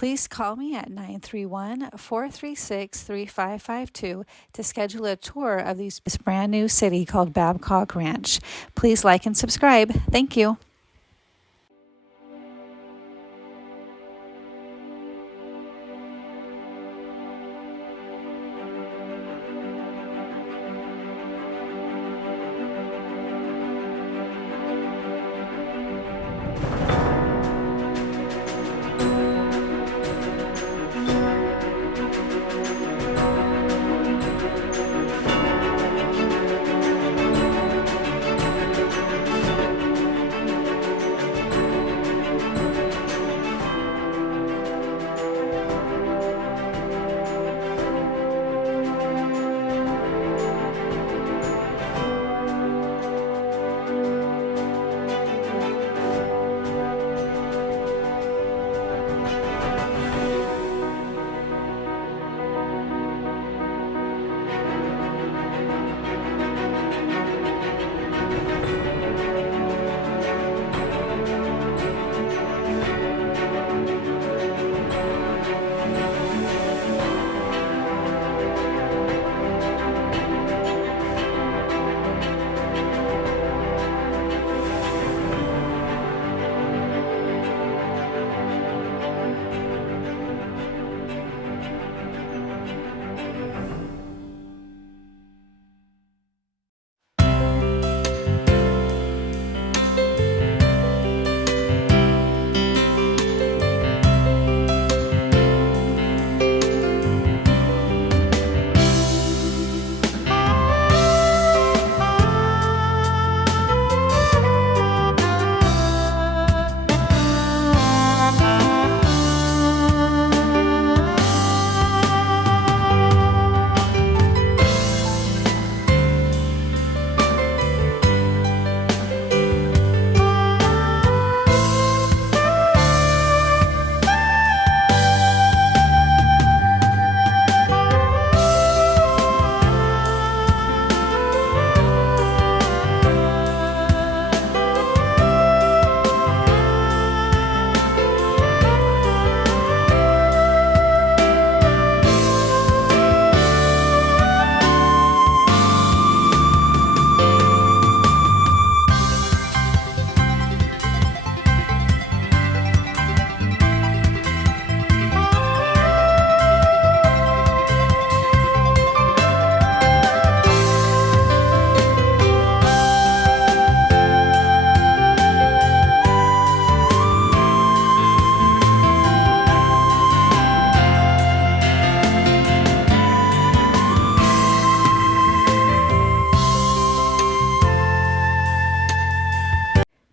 Please call me at 931-436-3552 to schedule a tour of this brand new city called Babcock Ranch. Please like and subscribe. Thank you.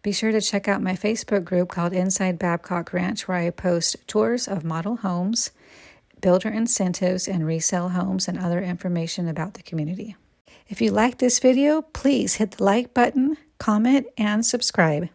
Be sure to check out my Facebook group called Inside Babcock Ranch, where I post tours of model homes, builder incentives, and resale homes, and other information about the community. If you like this video, please hit the like button, comment, and subscribe.